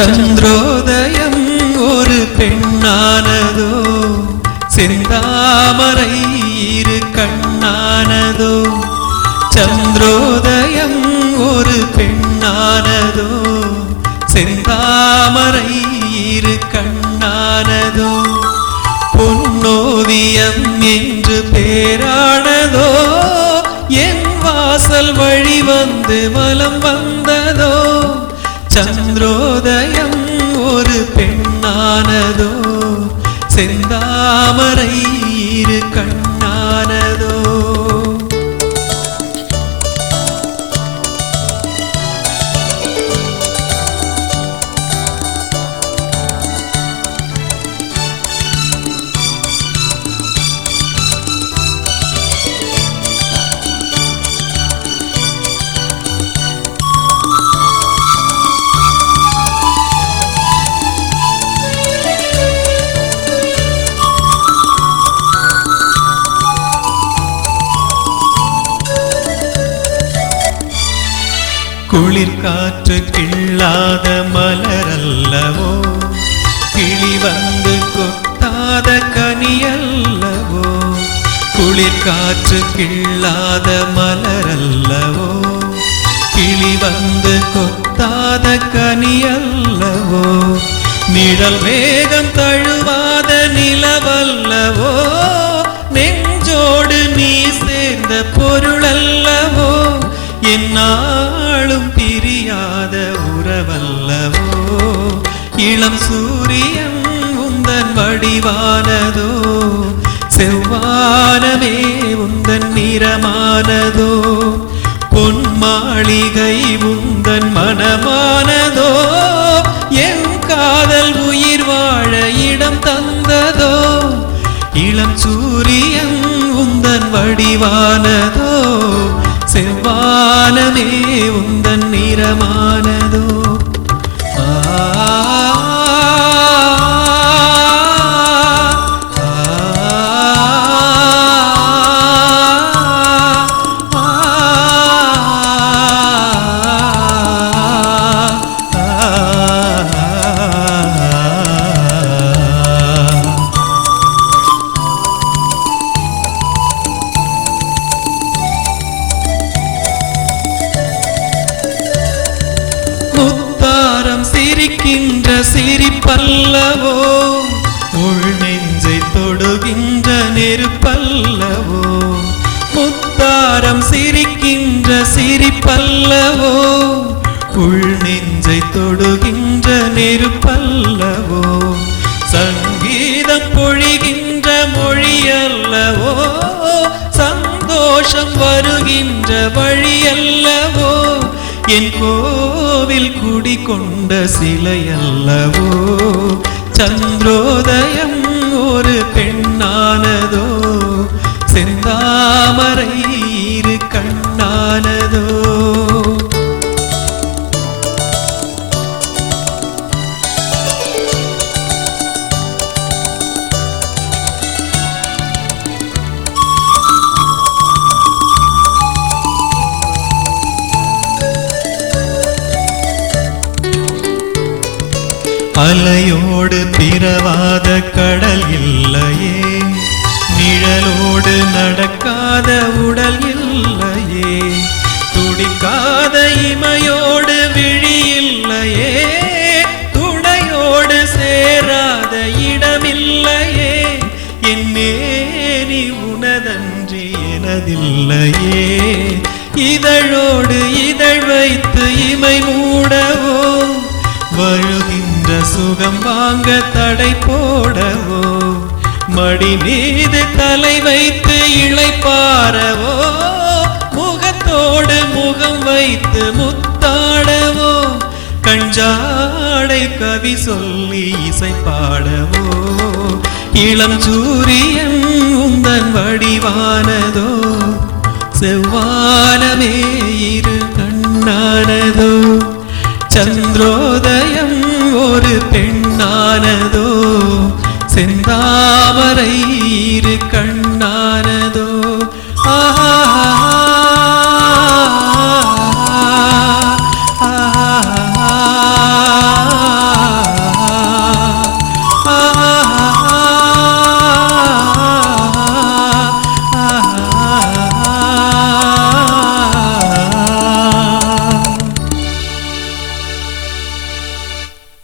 சந்திரோதயம் ஒரு பெண்ணானதோ, செந்தாமரை இரு கண்ணானதோ. சந்திரோதயம் ஒரு பெண்ணானதோ, செந்தாமரை இரு கண்ணானதோ. பொன்னோவியம் என்று பேரானதோ, என் வாசல் வழி வந்து வலம் வந்ததோ. சந்திரோதயம் ஒரு பெண்ணானதோ, செந்தாமரை இரு கண்ணானதோ. குளிர் காற்று கிள்ளாத மலரல்லவோ, கிளி வந்து கொத்தாத கனியல்லவோ. குளிர் காற்று கிள்ளாத மலரல்லவோ, கிளி வந்து கொத்தாத கனியல்லவோ. நிழல் மேகம் தழுவாத நிலவல்லவோ, நெஞ்சோடு நீ சேர்ந்த பொருளல்லவோ. என்னாலும் பிரியாத உறவல்லவோ. இளம் சூரியன் உந்தன் வடிவானதோ, செவ்வானமே உந்தன் நிறமானதோ. பொன் மாளிகை உந்தன் மனமானதோ, என் காதல் உயிர் வாழ இடம் தந்ததோ. இளம் சூரியன் உந்தன் வடிவானதோ, செவ்வானமே உந்தன் நிறமானதோ. முத்தாரம் சிரிக்கின்ற சிரிப்பல்லவோ, உள் நெஞ்சை தொடுகின்ற நெருப்பல்லவோ. முத்தாரம் சிரிக்கின்ற சிரிப்பல்லவோ, உள் நெஞ்சை தொடுகின்ற நெருப்பல்லவோ. சங்கீதம் பொழிகின்ற மொழியல்லவோ, சந்தோஷம் வருகின்ற வழியல்லவோ. என் கோவில் குடிகொண்ட சிலையல்லவோ. சந்திரோதயம் ஒரு பெண்ணானதோ, செந்தாமரை இரு கண்ணானதோ. அலையோடு பிறவாத கடல் இல்லையே, நிழலோடு நடக்காத உடல் இல்லையே. துடிக்காத இமையோடு விழி இல்லையே, துணையோடு சேராத இடமில்லையே. என்னே நீ உனதன்றி எனதில்லையே. இதழோடு இதழ் வைத்து இமை மூடவோ, வழுகின்ற சுகம் வாங்க தடை போடவோ. மடி மீது தலை வைத்து இளைப்பாரவோ, முகத்தோடு முகம் வைத்து முத்தாடவோ. கஞ்சாடை கவி சொல்லி இசை பாடவோ. இளம் சூரியன் உந்தன் வடிவானதோ, செவ்வானமே இரு கண்ணானதோ. சந்திரோதயம் ஒரு பெண்ணானதோ, செந்தாமரை இரு